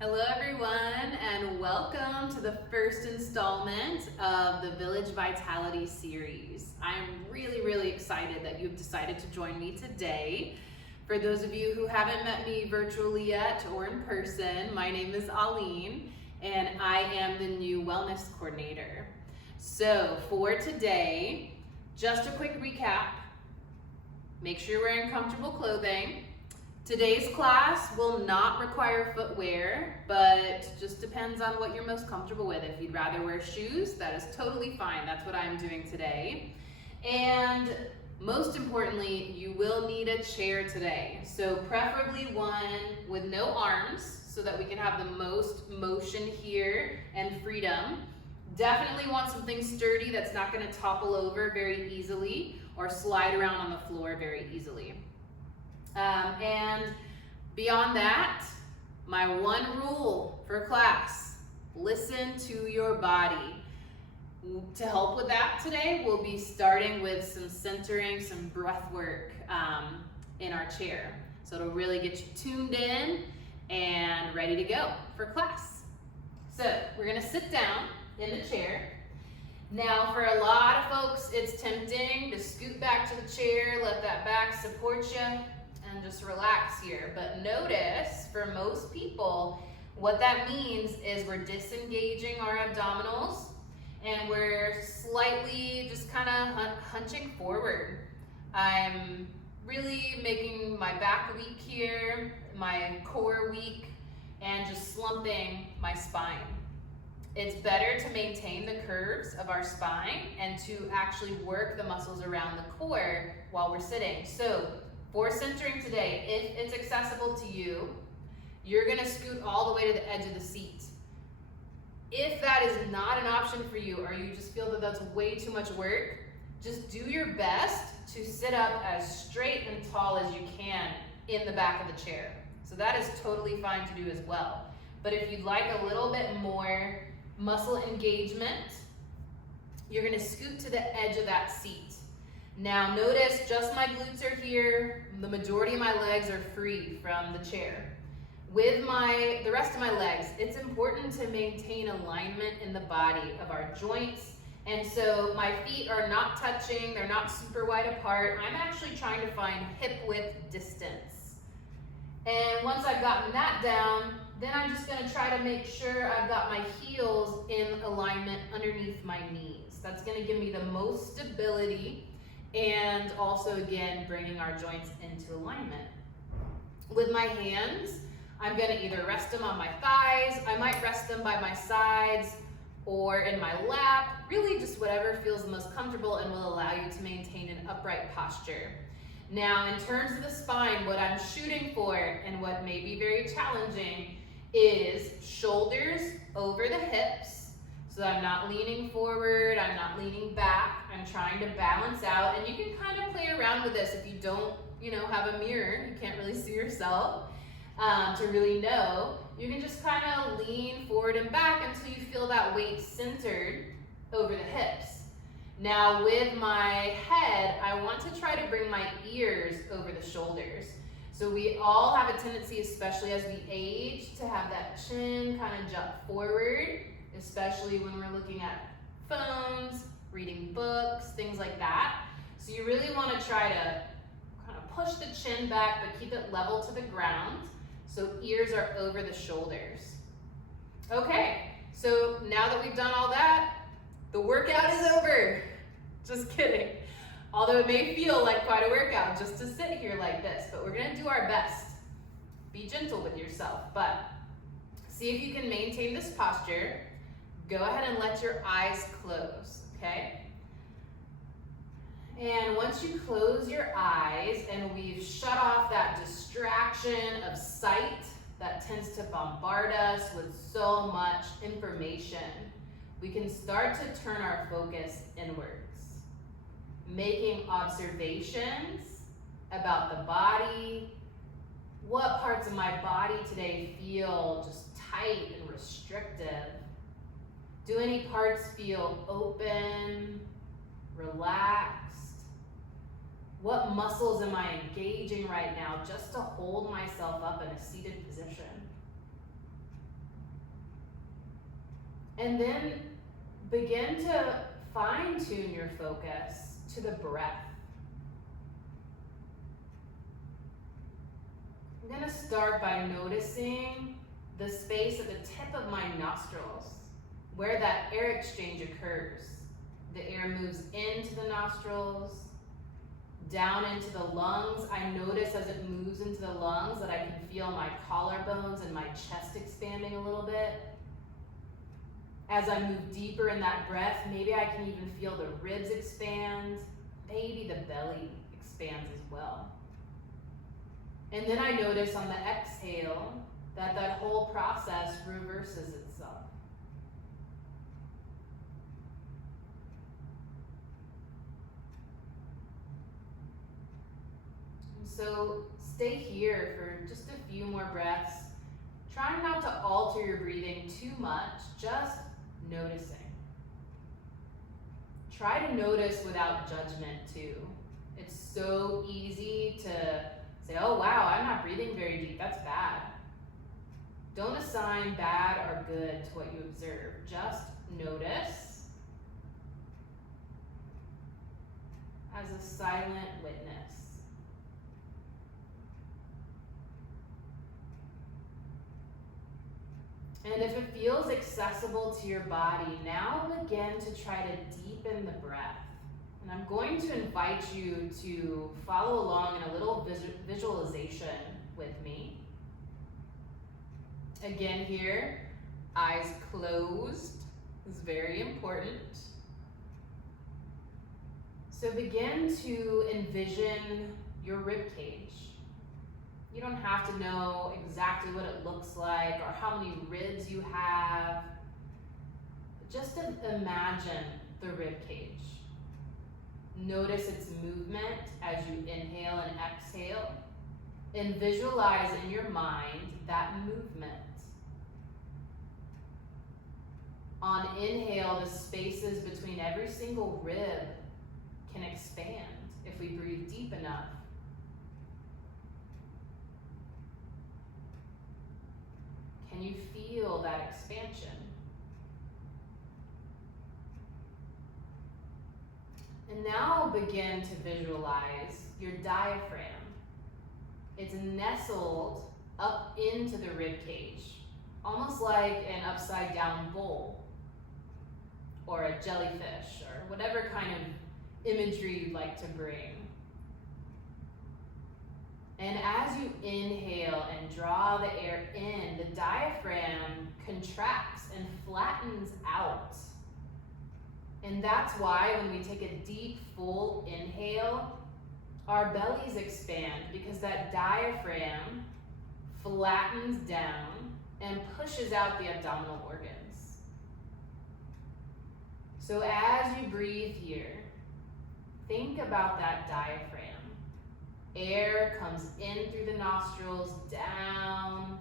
Hello everyone, and welcome to the first installment of the Village Vitality series. I'm really excited that you've decided to join me today. For those of you who haven't met me virtually yet or in person, my name is Aline and I am the new wellness coordinator. So for today, just a quick recap. Make sure you're wearing comfortable clothing. Today's class will not require footwear, but just depends on what you're most comfortable with. If you'd rather wear shoes, that is totally fine. That's what I'm doing today. And most importantly, you will need a chair today. So preferably one with no arms so that we can have the most motion here and freedom. Definitely want something sturdy that's not going to topple over very easily or slide around on the floor very easily. And beyond that, my one rule for class: listen to your body. To help with that today, we'll be starting with some centering, some breath work in our chair. So it'll really get you tuned in and ready to go for class. So we're gonna sit down in the chair. Now for a lot of folks, it's tempting to scoot back to the chair, let that back support you, and just relax here. But notice, for most people, what that means is we're disengaging our abdominals and we're slightly just kind of hunching forward. I'm really making my back weak here, my core weak, and just slumping my spine. It's better to maintain the curves of our spine and to actually work the muscles around the core while we're sitting. So for centering today, if it's accessible to you, you're gonna scoot all the way to the edge of the seat. If that is not an option for you, or you just feel that that's way too much work, just do your best to sit up as straight and tall as you can in the back of the chair. So that is totally fine to do as well. But if you'd like a little bit more muscle engagement, you're gonna scoot to the edge of that seat. Now notice just my glutes are here, the majority of my legs are free from the chair. With the rest of my legs, it's important to maintain alignment in the body of our joints. And so my feet are not touching, they're not super wide apart. I'm actually trying to find hip width distance. And once I've gotten that down, then I'm just gonna try to make sure I've got my heels in alignment underneath my knees. That's gonna give me the most stability and also, again, bringing our joints into alignment. With my hands, I'm gonna either rest them on my thighs, I might rest them by my sides, or in my lap, really just whatever feels the most comfortable and will allow you to maintain an upright posture. Now, in terms of the spine, what I'm shooting for and what may be very challenging is shoulders over the hips. So I'm not leaning forward, I'm not leaning back, I'm trying to balance out. And you can kind of play around with this if you don't, have a mirror, you can't really see yourself to really know. You can just kind of lean forward and back until you feel that weight centered over the hips. Now with my head, I want to try to bring my ears over the shoulders. So we all have a tendency, especially as we age, to have that chin kind of jump forward, especially when we're looking at phones, reading books, things like that. So you really want to try to kind of push the chin back, but keep it level to the ground. So ears are over the shoulders. Okay, so now that we've done all that, the workout is over. Just kidding. Although it may feel like quite a workout just to sit here like this, but we're gonna do our best. Be gentle with yourself, but see if you can maintain this posture. Go ahead and let your eyes close, okay? And once you close your eyes and we've shut off that distraction of sight that tends to bombard us with so much information, we can start to turn our focus inwards, making observations about the body. What parts of my body today feel just tight and restrictive? Do any parts feel open, relaxed? What muscles am I engaging right now just to hold myself up in a seated position? And then begin to fine-tune your focus to the breath. I'm going to start by noticing the space at the tip of my nostrils, where that air exchange occurs. The air moves into the nostrils, down into the lungs. I notice as it moves into the lungs that I can feel my collarbones and my chest expanding a little bit. As I move deeper in that breath, maybe I can even feel the ribs expand, maybe the belly expands as well. And then I notice on the exhale that that whole process reverses itself. And so stay here for just a few more breaths. Try not to alter your breathing too much, just noticing. Try to notice without judgment too. It's so easy to say, oh wow, I'm not breathing very deep, that's bad. Don't assign bad or good to what you observe. Just notice as a silent witness. And if it feels accessible to your body, now begin to try to deepen the breath. And I'm going to invite you to follow along in a little visualization with me. Again here, eyes closed is very important. So begin to envision your rib cage. You don't have to know exactly what it looks like or how many ribs you have. Just imagine the rib cage. Notice its movement as you inhale and exhale. And visualize in your mind that movement. On inhale, the spaces between every single rib can expand if we breathe deep enough. Can you feel that expansion? And now begin to visualize your diaphragm. It's nestled up into the rib cage, almost like an upside down bowl or a jellyfish or whatever kind of imagery you'd like to bring. And as you inhale and draw the air in, the diaphragm contracts and flattens out. And that's why when we take a deep, full inhale, our bellies expand because that diaphragm flattens down and pushes out the abdominal organs. So as you breathe here, think about that diaphragm. Air comes in through the nostrils, down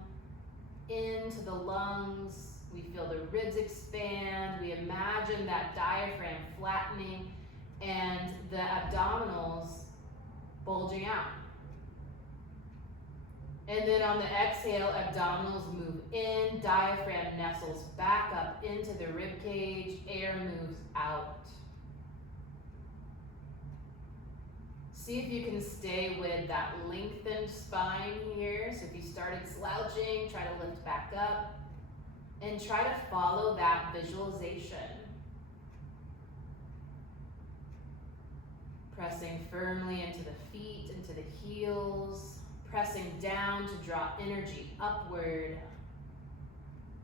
into the lungs. We feel the ribs expand. We imagine that diaphragm flattening and the abdominals bulging out. And then on the exhale, abdominals move in, diaphragm nestles back up into the rib cage, air moves out. See if you can stay with that lengthened spine here. So if you started slouching, try to lift back up and try to follow that visualization. Pressing firmly into the feet, into the heels, pressing down to draw energy upward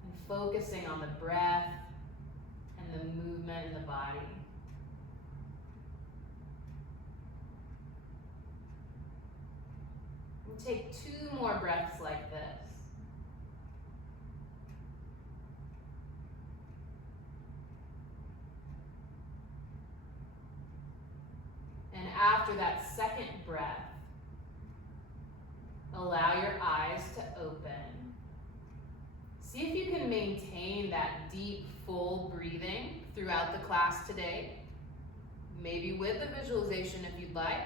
and focusing on the breath and the movement in the body. Take 2 more breaths like this. And after that second breath, allow your eyes to open. See if you can maintain that deep, full breathing throughout the class today. Maybe with a visualization if you'd like.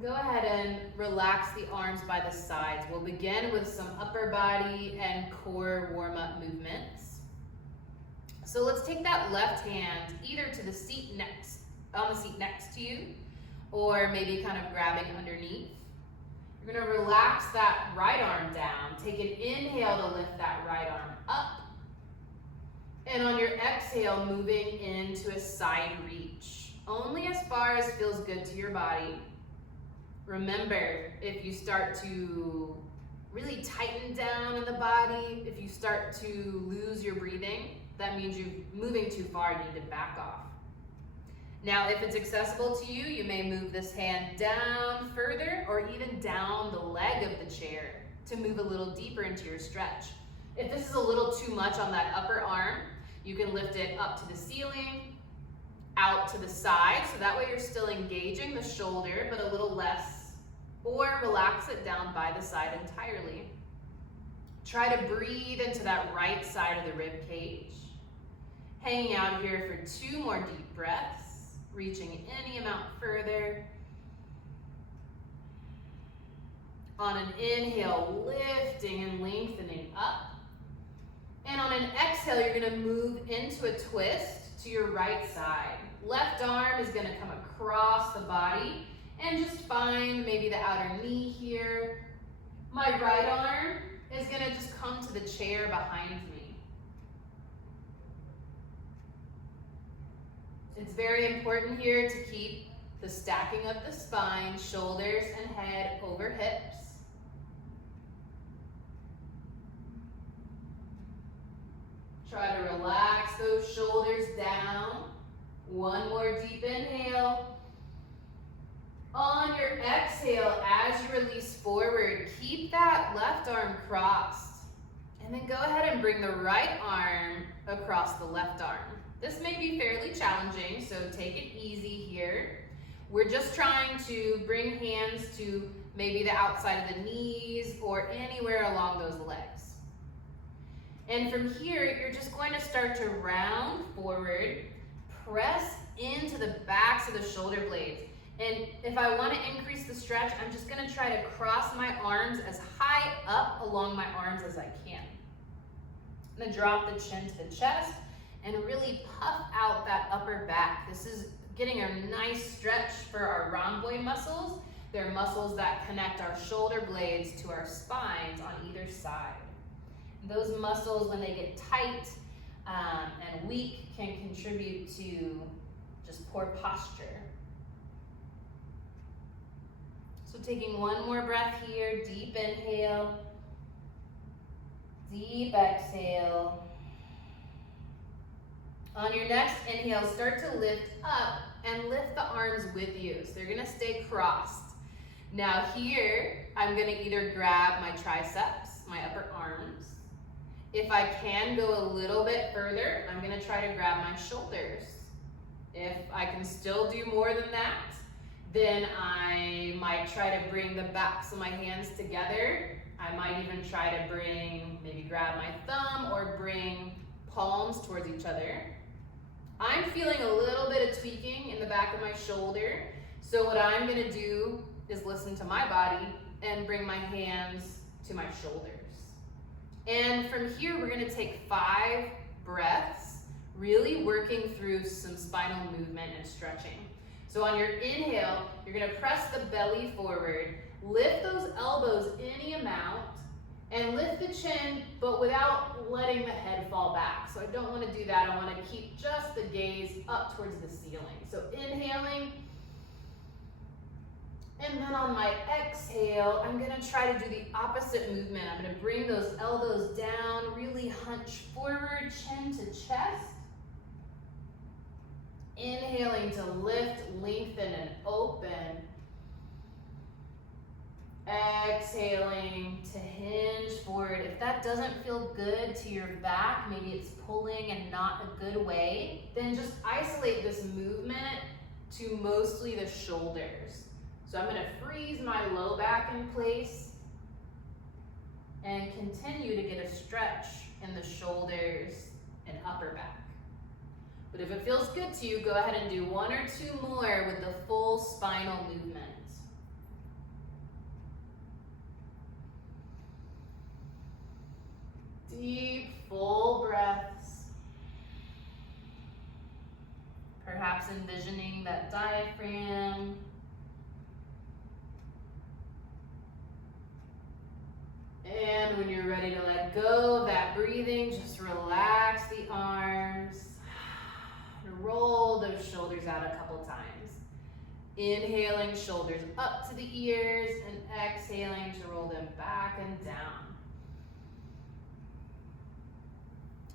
Go ahead and relax the arms by the sides. We'll begin with some upper body and core warm-up movements. So let's take that left hand either to the seat on the seat next to you, or maybe kind of grabbing underneath. You're gonna relax that right arm down. Take an inhale to lift that right arm up. And on your exhale, moving into a side reach. Only as far as feels good to your body. Remember, if you start to really tighten down in the body, if you start to lose your breathing, that means you're moving too far, you need to back off. Now, if it's accessible to you, you may move this hand down further or even down the leg of the chair to move a little deeper into your stretch. If this is a little too much on that upper arm, you can lift it up to the ceiling, out to the side, so that way you're still engaging the shoulder, but a little less, or relax it down by the side entirely. Try to breathe into that right side of the rib cage. Hanging out here for 2 more deep breaths, reaching any amount further. On an inhale, lifting and lengthening up. And on an exhale, you're gonna move into a twist to your right side. Left arm is gonna come across the body and just find maybe the outer knee here. My right arm is gonna just come to the chair behind me. It's very important here to keep the stacking of the spine, shoulders and head over hips. Try to relax those shoulders down. 1 more deep inhale. On your exhale, as you release forward, keep that left arm crossed. And then go ahead and bring the right arm across the left arm. This may be fairly challenging, so take it easy here. We're just trying to bring hands to maybe the outside of the knees or anywhere along those legs. And from here, you're just going to start to round forward, press into the backs of the shoulder blades. And if I want to increase the stretch, I'm just going to try to cross my arms as high up along my arms as I can. I'm going to drop the chin to the chest and really puff out that upper back. This is getting a nice stretch for our rhomboid muscles. They're muscles that connect our shoulder blades to our spines on either side. Those muscles, when they get tight and weak, can contribute to just poor posture. So taking 1 more breath here, deep inhale, deep exhale. On your next inhale, start to lift up and lift the arms with you. So they're gonna stay crossed. Now here, I'm gonna either grab my triceps, my upper arms. If I can go a little bit further, I'm gonna try to grab my shoulders. If I can still do more than that, then I might try to bring the backs of my hands together. I might even try to maybe grab my thumb or bring palms towards each other. I'm feeling a little bit of tweaking in the back of my shoulder. So what I'm gonna do is listen to my body and bring my hands to my shoulders. And from here, we're gonna take 5 breaths, really working through some spinal movement and stretching. So on your inhale, you're gonna press the belly forward, lift those elbows any amount, and lift the chin, but without letting the head fall back. So I don't wanna do that. I wanna keep just the gaze up towards the ceiling. So inhaling, and then on my exhale, I'm gonna try to do the opposite movement. I'm gonna bring those elbows down, really hunch forward, chin to chest. Inhaling to lift, lengthen, and open. Exhaling to hinge forward. If that doesn't feel good to your back, maybe it's pulling and not a good way, then just isolate this movement to mostly the shoulders. So I'm gonna freeze my low back in place and continue to get a stretch in the shoulders and upper back. But if it feels good to you, go ahead and do 1 or 2 more with the full spinal movement. Deep, full breaths. envisioning that diaphragm. And when you're ready to let go of that breathing, just relax the arms. Roll those shoulders out a couple times. Inhaling, shoulders up to the ears, and exhaling to roll them back and down.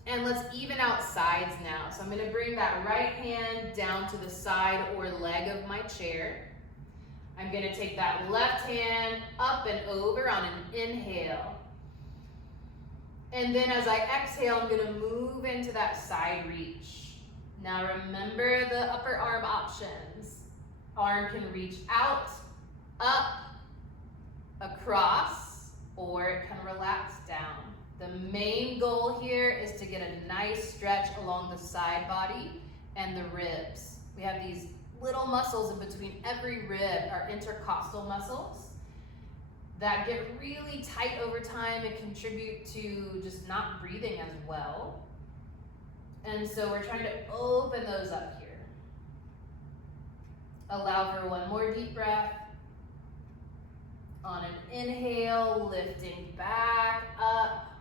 And let's even out sides now. So I'm going to bring that right hand down to the side or leg of my chair. I'm going to take that left hand up and over on an inhale. And then as I exhale, I'm going to move into that side reach. Now remember the upper arm options. Arm can reach out, up, across, or it can relax down. The main goal here is to get a nice stretch along the side body and the ribs. We have these little muscles in between every rib, our intercostal muscles, that get really tight over time and contribute to just not breathing as well. And so we're trying to open those up here. Allow for one more deep breath. On an inhale, lifting back up.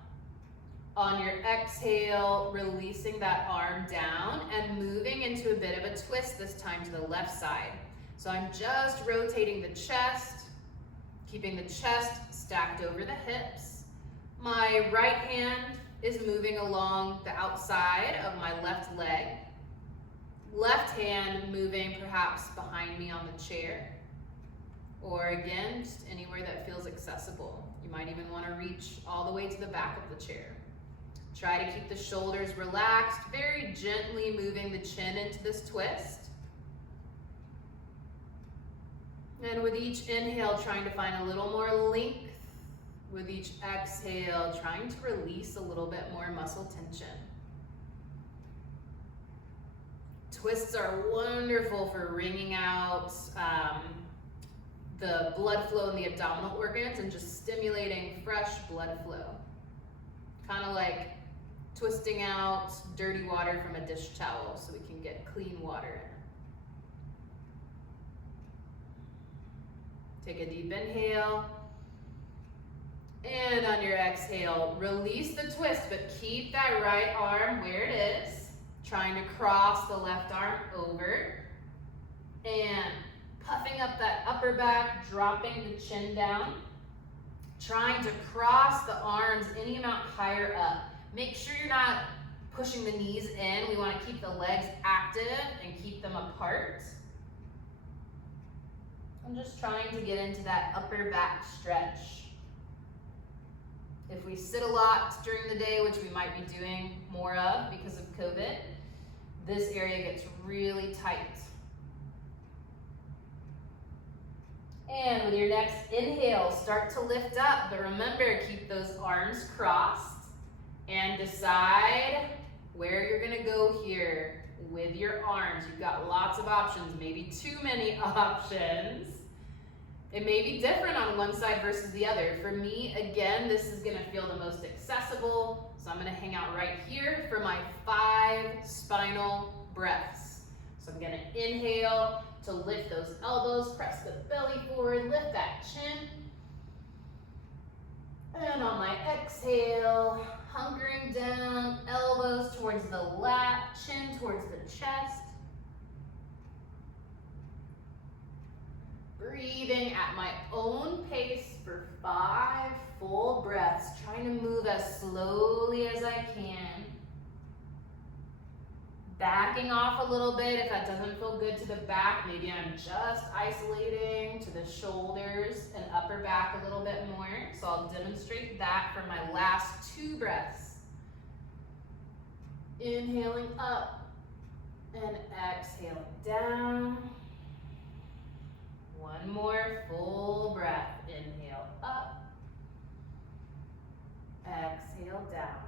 On your exhale, releasing that arm down and moving into a bit of a twist this time to the left side. So I'm just rotating the chest, keeping the chest stacked over the hips. My right hand is moving along the outside of my left leg. Left hand moving perhaps behind me on the chair. Or again, just anywhere that feels accessible. You might even want to reach all the way to the back of the chair. Try to keep the shoulders relaxed, very gently moving the chin into this twist. And with each inhale, trying to find a little more length. With each exhale, trying to release a little bit more muscle tension. Twists are wonderful for wringing out the blood flow in the abdominal organs and just stimulating fresh blood flow. Kind of like twisting out dirty water from a dish towel so we can get clean water in. Take a deep inhale. And on your exhale, release the twist, but keep that right arm where it is. Trying to cross the left arm over. And puffing up that upper back, dropping the chin down. Trying to cross the arms any amount higher up. Make sure you're not pushing the knees in. We want to keep the legs active and keep them apart. I'm just trying to get into that upper back stretch. If we sit a lot during the day, which we might be doing more of because of COVID, this area gets really tight. And with your next inhale, start to lift up, but remember, keep those arms crossed and decide where you're gonna go here with your arms. You've got lots of options, maybe too many options. It may be different on one side versus the other. For me, again, this is gonna feel the most accessible, so I'm gonna hang out right here for my 5 spinal breaths. So I'm gonna inhale to lift those elbows, press the belly forward, lift that chin. And on my exhale, hunkering down, elbows towards the lap, chin towards the chest. Breathing at my own pace for 5 full breaths, trying to move as slowly as I can. Backing off a little bit if that doesn't feel good to the back. Maybe I'm just isolating to the shoulders and upper back a little bit more. So I'll demonstrate that for my last 2 breaths. Inhaling up and exhaling down. One more full breath. Inhale up, exhale down.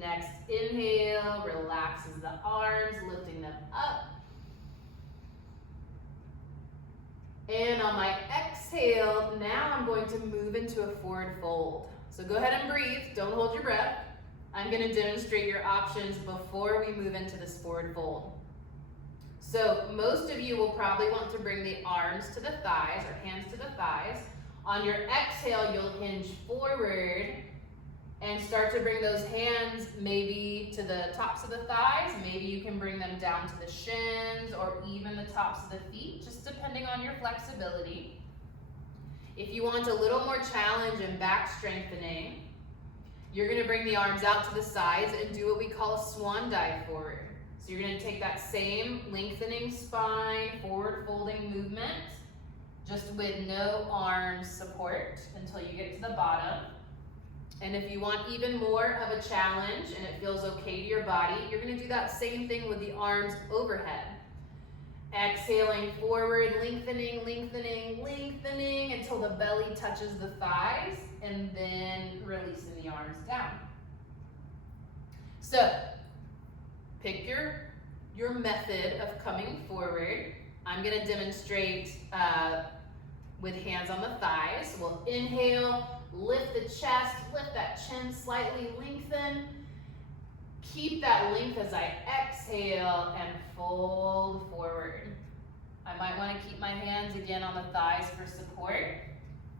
Next inhale, relaxes the arms, lifting them up. And on my exhale, now I'm going to move into a forward fold. So go ahead and breathe, don't hold your breath. I'm gonna demonstrate your options before we move into this forward fold. So most of you will probably want to bring the arms to the thighs or hands to the thighs. On your exhale, you'll hinge forward and start to bring those hands maybe to the tops of the thighs. Maybe you can bring them down to the shins or even the tops of the feet, just depending on your flexibility. If you want a little more challenge and back strengthening, you're gonna bring the arms out to the sides and do what we call a swan dive forward. So you're gonna take that same lengthening spine, forward folding movement, just with no arm support until you get to the bottom. And if you want even more of a challenge and it feels okay to your body, you're gonna do that same thing with the arms overhead. Exhaling forward, lengthening, lengthening, lengthening until the belly touches the thighs, and then releasing the arms down. So, pick your method of coming forward. I'm gonna demonstrate with hands on the thighs. We'll inhale, lift the chest, lift that chin slightly, lengthen. Keep that length as I exhale and fold forward. I might want to keep my hands again on the thighs for support.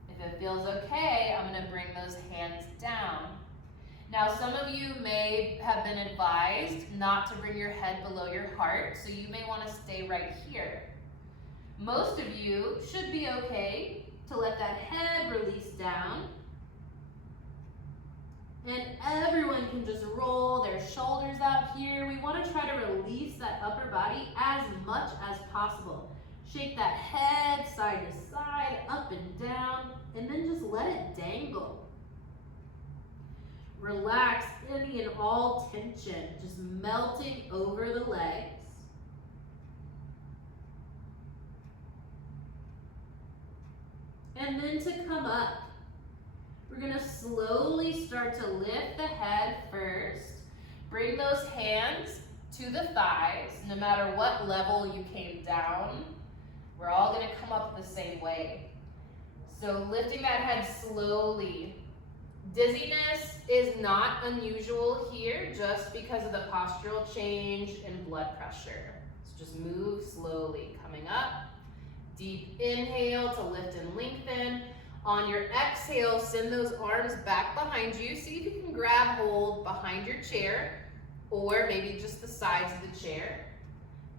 If it feels okay, I'm going to bring those hands down. Now, some of you may have been advised not to bring your head below your heart, so you may want to stay right here. Most of you should be okay to let that head release down. And everyone can just roll their shoulders out here. We want to try to release that upper body as much as possible. Shake that head side to side, up and down, and then just let it dangle. Relax any and all tension, just melting over the legs. And then to come up, we're gonna slowly start to lift the head first. Bring those hands to the thighs, no matter what level you came down. We're all gonna come up the same way. So lifting that head slowly. Dizziness is not unusual here just because of the postural change and blood pressure. So just move slowly, coming up. Deep inhale to lift and lengthen. On your exhale, send those arms back behind you. See if you can grab hold behind your chair or maybe just the sides of the chair.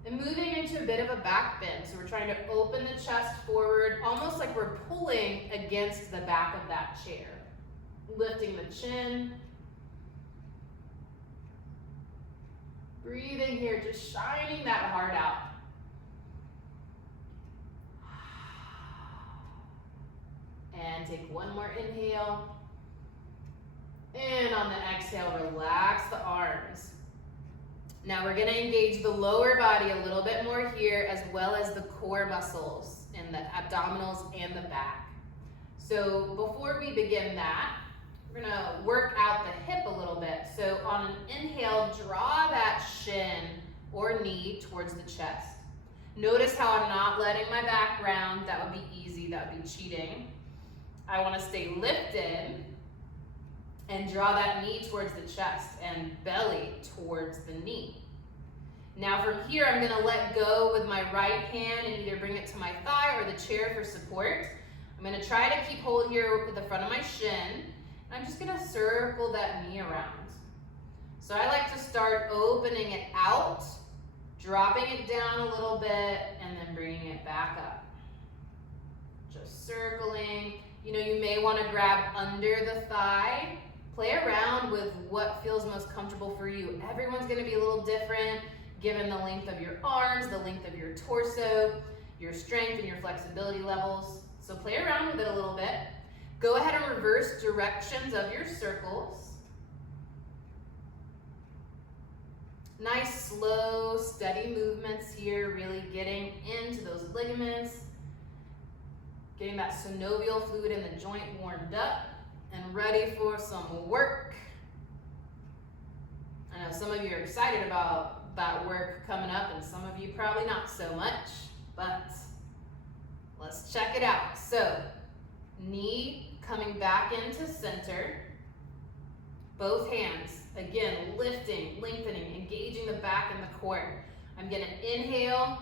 And moving into a bit of a back bend. So we're trying to open the chest forward, almost like we're pulling against the back of that chair. Lifting the chin. Breathing here, just shining that heart out. And take one more inhale. And on the exhale, relax the arms. Now we're gonna engage the lower body a little bit more here, as well as the core muscles in the abdominals and the back. So before we begin that, we're gonna work out the hip a little bit. So on an inhale, draw that shin or knee towards the chest. Notice how I'm not letting my back round. That would be easy, that would be cheating. I want to stay lifted and draw that knee towards the chest and belly towards the knee. Now from here, I'm going to let go with my right hand and either bring it to my thigh or the chair for support. I'm going to try to keep hold here with the front of my shin. And I'm just going to circle that knee around. So I like to start opening it out, dropping it down a little bit, and then bringing it back up. Just circling. You know, you may want to grab under the thigh. Play around with what feels most comfortable for you. Everyone's going to be a little different given the length of your arms, the length of your torso, your strength and your flexibility levels. So play around with it a little bit. Go ahead and reverse directions of your circles. Nice, slow, steady movements here, really getting into those ligaments. Getting that synovial fluid in the joint warmed up and ready for some work. I know some of you are excited about that work coming up and some of you probably not so much, but let's check it out. So, knee coming back into center. Both hands, again, lifting, lengthening, engaging the back and the core. I'm gonna inhale,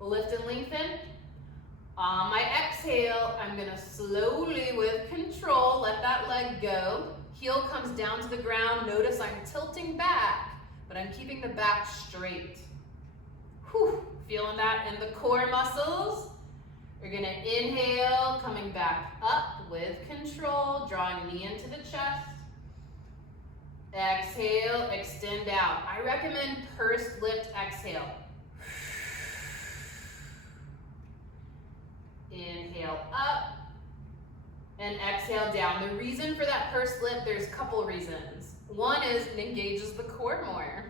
lift and lengthen. On my exhale, I'm gonna slowly, with control, let that leg go. Heel comes down to the ground. Notice I'm tilting back, but I'm keeping the back straight. Whew. Feeling that in the core muscles. You're gonna inhale, coming back up with control, drawing knee into the chest. Exhale, extend out. I recommend pursed lift exhale. Inhale up and exhale down. The reason for that pursed lift, there's a couple reasons. One is it engages the core more.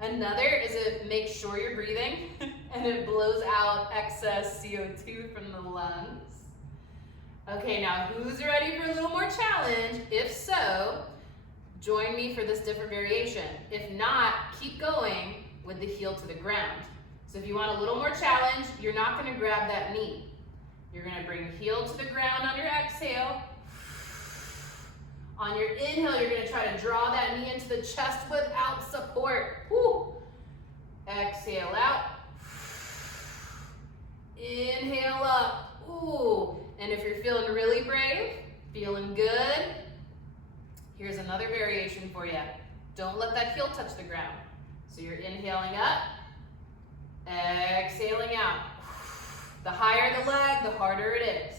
Another is it makes sure you're breathing and it blows out excess CO2 from the lungs. Okay, now who's ready for a little more challenge? If so, join me for this different variation. If not, keep going with the heel to the ground. So if you want a little more challenge, you're not gonna grab that knee. You're gonna bring heel to the ground on your exhale. On your inhale, you're gonna try to draw that knee into the chest without support. Woo. Exhale out. Inhale up. Ooh. And if you're feeling really brave, feeling good, here's another variation for you. Don't let that heel touch the ground. So you're inhaling up, exhaling out. The higher the leg, the harder it is.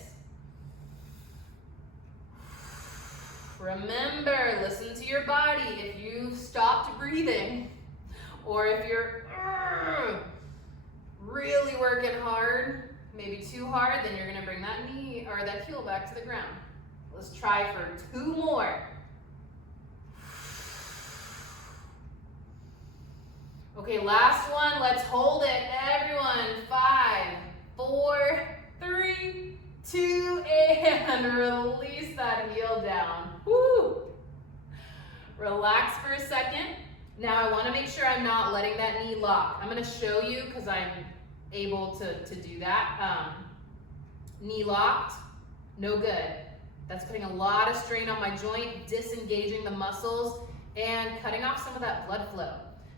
Remember, listen to your body. If you've stopped breathing, or if you're really working hard, maybe too hard, then you're gonna bring that knee or that heel back to the ground. Let's try for 2 more. Okay, last one, let's hold it, everyone. 5, 4, 3, 2, and release that heel down. Woo! Relax for a second. Now I want to make sure I'm not letting that knee lock. I'm going to show you because I'm able to do that. Knee locked, no good. That's putting a lot of strain on my joint, disengaging the muscles, and cutting off some of that blood flow.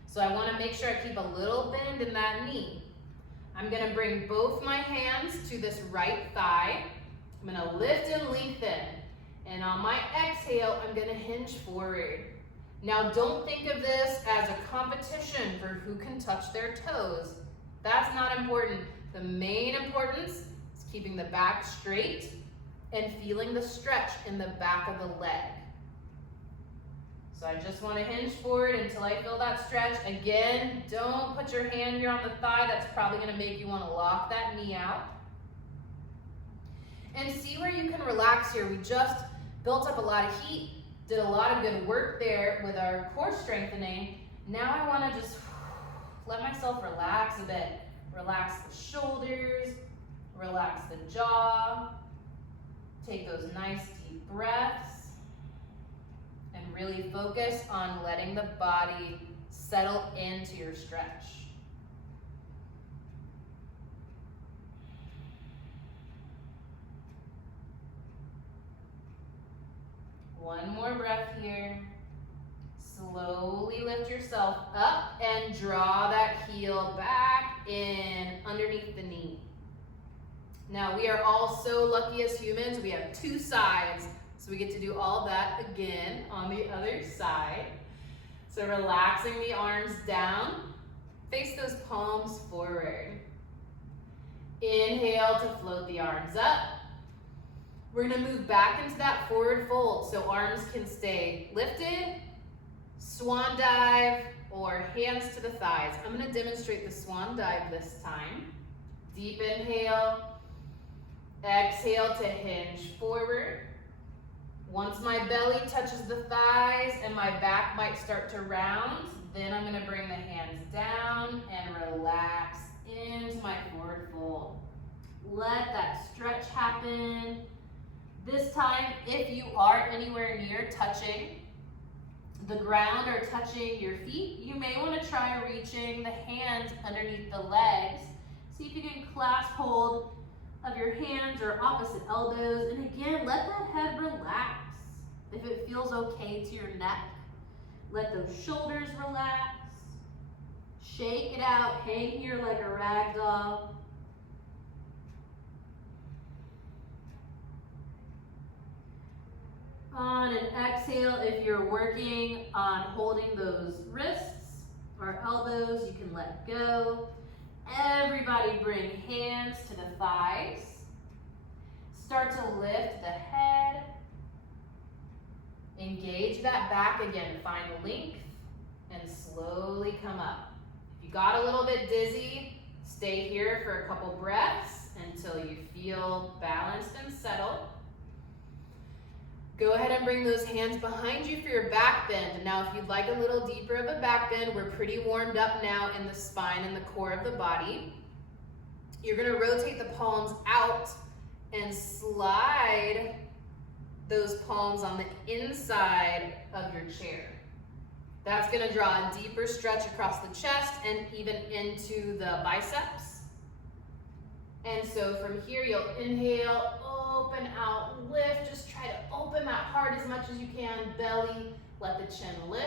So I want to make sure I keep a little bend in that knee. I'm gonna bring both my hands to this right thigh. I'm gonna lift and lengthen. And on my exhale, I'm gonna hinge forward. Now don't think of this as a competition for who can touch their toes. That's not important. The main importance is keeping the back straight and feeling the stretch in the back of the leg. So I just want to hinge forward until I feel that stretch. Again, don't put your hand here on the thigh. That's probably going to make you want to lock that knee out. And see where you can relax here. We just built up a lot of heat, did a lot of good work there with our core strengthening. Now I want to just let myself relax a bit. Relax the shoulders, relax the jaw. Take those nice deep breaths. And really focus on letting the body settle into your stretch. One more breath here. Slowly lift yourself up and draw that heel back in underneath the knee. Now we are all so lucky as humans, we have 2 sides. So we get to do all that again on the other side. So relaxing the arms down, face those palms forward. Inhale to float the arms up. We're gonna move back into that forward fold so arms can stay lifted, swan dive, or hands to the thighs. I'm gonna demonstrate the swan dive this time. Deep inhale, exhale to hinge forward. Once my belly touches the thighs and my back might start to round, then I'm gonna bring the hands down and relax into my forward fold. Let that stretch happen. This time, if you are anywhere near touching the ground or touching your feet, you may wanna try reaching the hands underneath the legs. See if you can clasp hold of your hands or opposite elbows. And again, let that head relax. If it feels okay to your neck, let those shoulders relax. Shake it out, hang here like a rag doll. On an exhale, if you're working on holding those wrists or elbows, you can let go. Everybody bring hands to the thighs. Start to lift the head. Engage that back again. Find length and slowly come up. If you got a little bit dizzy, stay here for a couple breaths until you feel balanced and settled. Go ahead and bring those hands behind you for your back bend. Now, if you'd like a little deeper of a back bend, we're pretty warmed up now in the spine and the core of the body. You're gonna rotate the palms out and slide those palms on the inside of your chair. That's gonna draw a deeper stretch across the chest and even into the biceps. And so from here, you'll inhale, open out, lift. Just try to open that heart as much as you can. Belly, let the chin lift.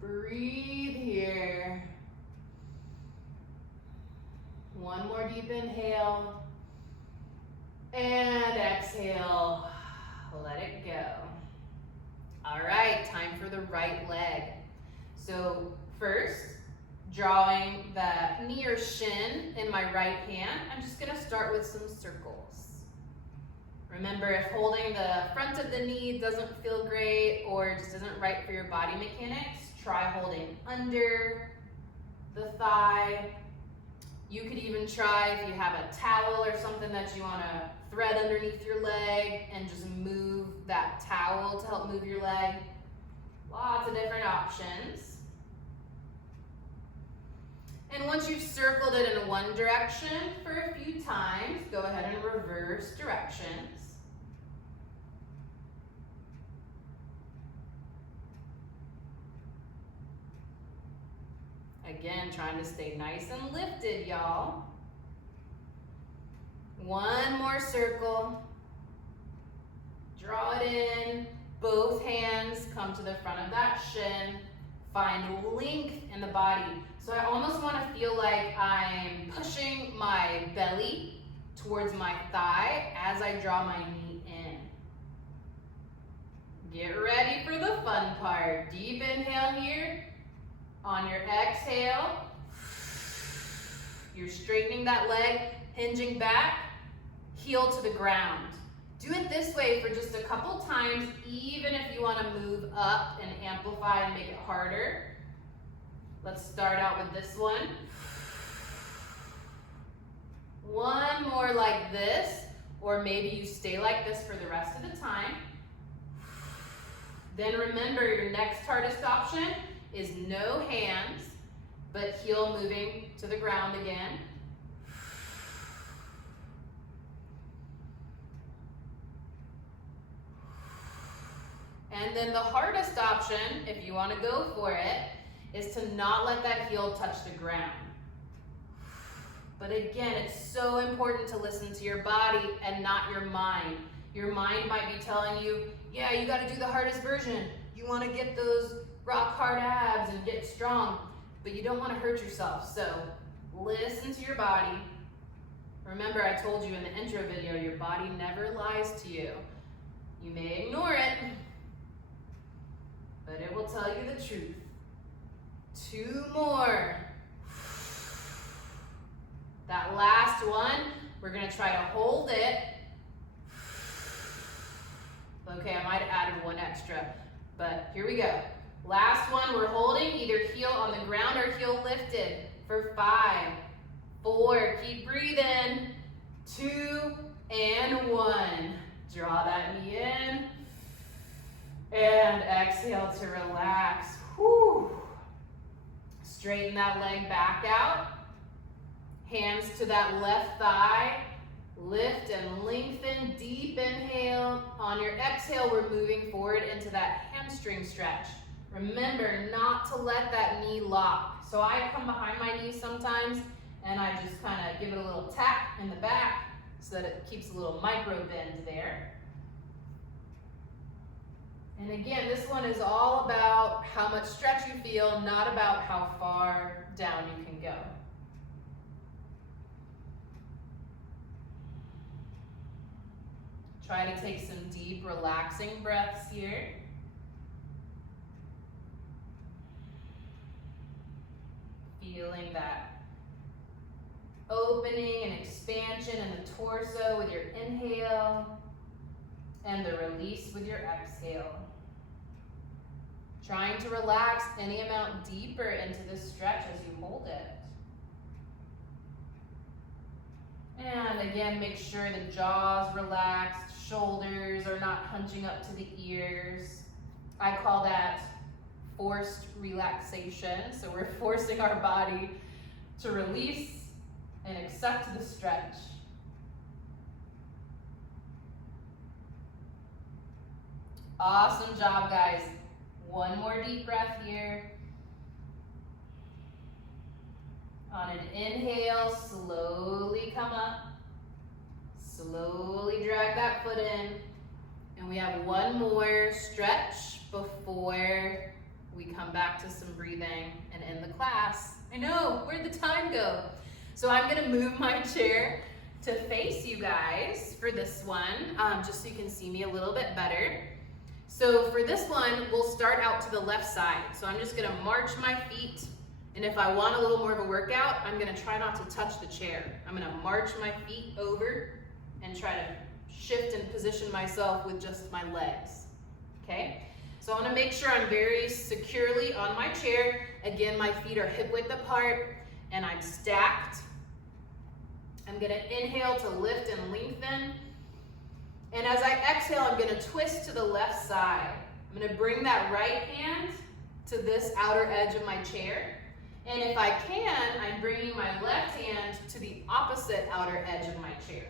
Breathe here. One more deep inhale. And exhale, let it go. All right, time for the right leg. So first, drawing the knee or shin in my right hand, I'm just gonna start with some circles. Remember, if holding the front of the knee doesn't feel great or just isn't right for your body mechanics, try holding under the thigh. You could even try, if you have a towel or something that you wanna thread underneath your leg and just move that towel to help move your leg. Lots of different options. And once you've circled it in one direction for a few times, go ahead and reverse directions. Again, trying to stay nice and lifted, y'all. One more circle. Draw it in. Both hands come to the front of that shin. Find length in the body. So I almost want to feel like I'm pushing my belly towards my thigh as I draw my knee in. Get ready for the fun part. Deep inhale here. On your exhale, you're straightening that leg, hinging back, heel to the ground. Do it this way for just a couple times, even if you want to move up and amplify and make it harder. Let's start out with this one. One more like this, or maybe you stay like this for the rest of the time. Then remember, your next hardest option is no hands, but heel moving to the ground again. And then the hardest option, if you want to go for it, is to not let that heel touch the ground. But again, it's so important to listen to your body and not your mind. Your mind might be telling you, yeah, you got to do the hardest version. You want to get those rock hard abs and get strong, but you don't want to hurt yourself. So listen to your body. Remember, I told you in the intro video, your body never lies to you. You may ignore it, but it will tell you the truth. Two more. That last one, we're gonna try to hold it. Okay, I might have added one extra, but here we go. Last one, we're holding either heel on the ground or heel lifted for 5, 4, keep breathing, 2, and 1. Draw that knee in, and exhale to relax. Whew. Straighten that leg back out. Hands to that left thigh. Lift and lengthen, deep inhale. On your exhale, we're moving forward into that hamstring stretch. Remember not to let that knee lock. So I come behind my knee sometimes and I just kind of give it a little tap in the back so that it keeps a little micro bend there. And again, this one is all about how much stretch you feel, not about how far down you can go. Try to take some deep, relaxing breaths here. Feeling that opening and expansion in the torso with your inhale and the release with your exhale. Trying to relax any amount deeper into this stretch as you hold it. And again, make sure the jaw's relaxed, shoulders are not hunching up to the ears. I call that forced relaxation. So we're forcing our body to release and accept the stretch. Awesome job, guys. One more deep breath here. On an inhale, slowly come up. Slowly drag that foot in. And we have one more stretch before we come back to some breathing and end the class. I know, where'd the time go? So I'm gonna move my chair to face you guys for this one, just so you can see me a little bit better. So for this one, we'll start out to the left side. So I'm just gonna march my feet, and if I want a little more of a workout, I'm gonna try not to touch the chair. I'm gonna march my feet over and try to shift and position myself with just my legs, okay? So I wanna make sure I'm very securely on my chair. Again, my feet are hip width apart and I'm stacked. I'm gonna inhale to lift and lengthen. And as I exhale, I'm gonna twist to the left side. I'm gonna bring that right hand to this outer edge of my chair. And if I can, I'm bringing my left hand to the opposite outer edge of my chair.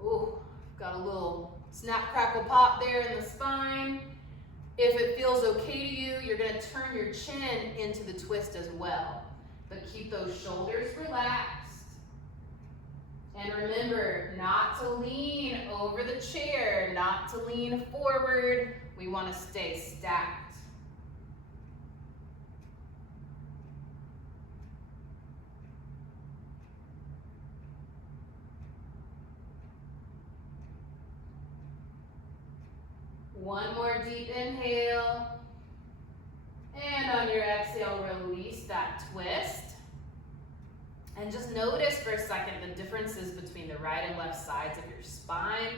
Ooh, got a little snap, crackle, pop there in the spine. If it feels okay to you, you're gonna turn your chin into the twist as well. But keep those shoulders relaxed. And remember not to lean over the chair, not to lean forward. We want to stay stacked. One more deep inhale. And on your exhale, release that twist. And just notice for a second the differences between the right and left sides of your spine.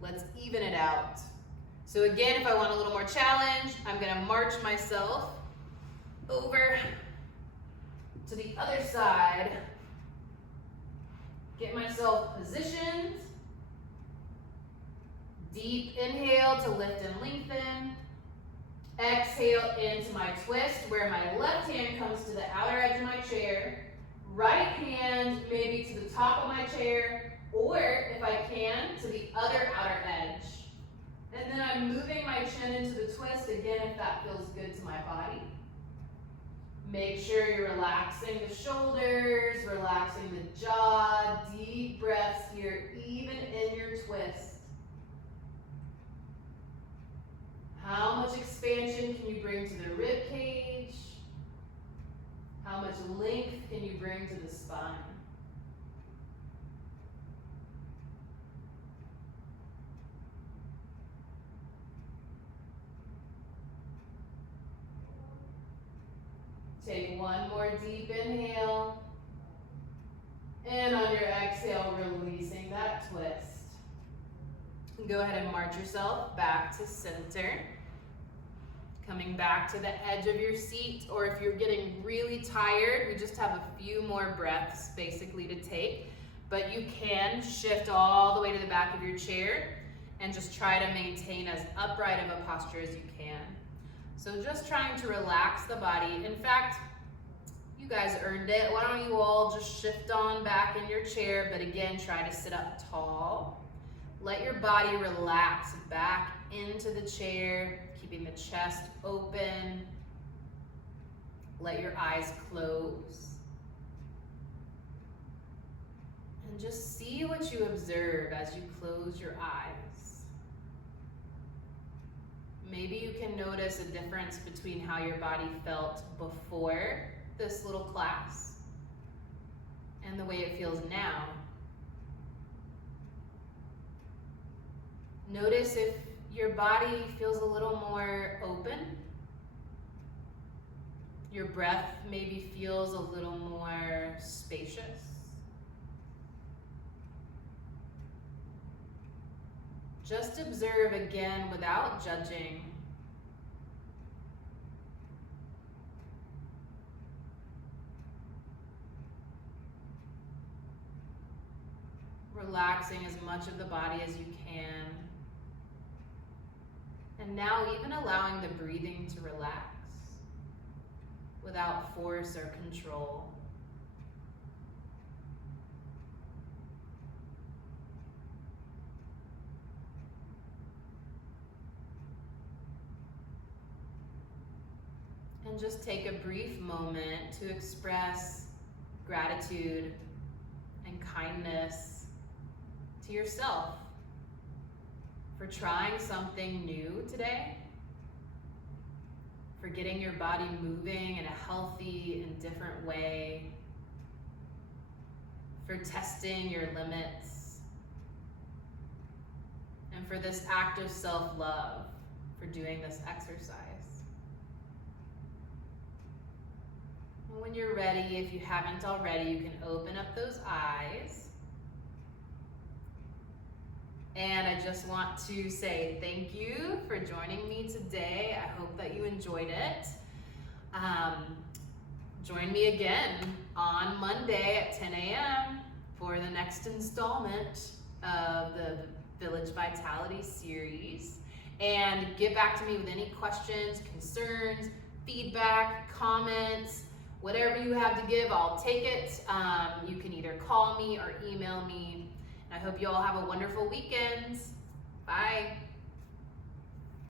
Let's even it out. So again, if I want a little more challenge, I'm gonna march myself over to the other side. Get myself positioned. Deep inhale to lift and lengthen. Exhale into my twist where my left hand comes to the outer edge of my chair. Right hand maybe to the top of my chair, or if I can, to the other outer edge. And then I'm moving my chin into the twist again if that feels good to my body. Make sure you're relaxing the shoulders, relaxing the jaw, deep breaths here, even in your twist. How much expansion can you bring to the rib cage? How much length can you bring to the spine? Take one more deep inhale. And on your exhale, releasing that twist. Go ahead and march yourself back to center. Coming back to the edge of your seat, or if you're getting really tired, we just have a few more breaths basically to take, but you can shift all the way to the back of your chair and just try to maintain as upright of a posture as you can. So just trying to relax the body. In fact, you guys earned it. Why don't you all just shift on back in your chair, but again, try to sit up tall. Let your body relax back into the chair, keeping the chest open. Let your eyes close. And just see what you observe as you close your eyes. Maybe you can notice a difference between how your body felt before this little class and the way it feels now. Notice if your body feels a little more open. Your breath maybe feels a little more spacious. Just observe again without judging. Relaxing as much of the body as you can. And now even allowing the breathing to relax without force or control. And just take a brief moment to express gratitude and kindness to yourself for trying something new today, for getting your body moving in a healthy and different way, for testing your limits, and for this act of self-love, for doing this exercise. And when you're ready, if you haven't already, you can open up those eyes. And I just want to say thank you for joining me today. I hope that you enjoyed it. Join me again on Monday at 10 a.m. for the next installment of the Village Vitality series. And get back to me with any questions, concerns, feedback, comments, whatever you have to give, I'll take it. You can either call me or email me. I hope you all have a wonderful weekend. Bye.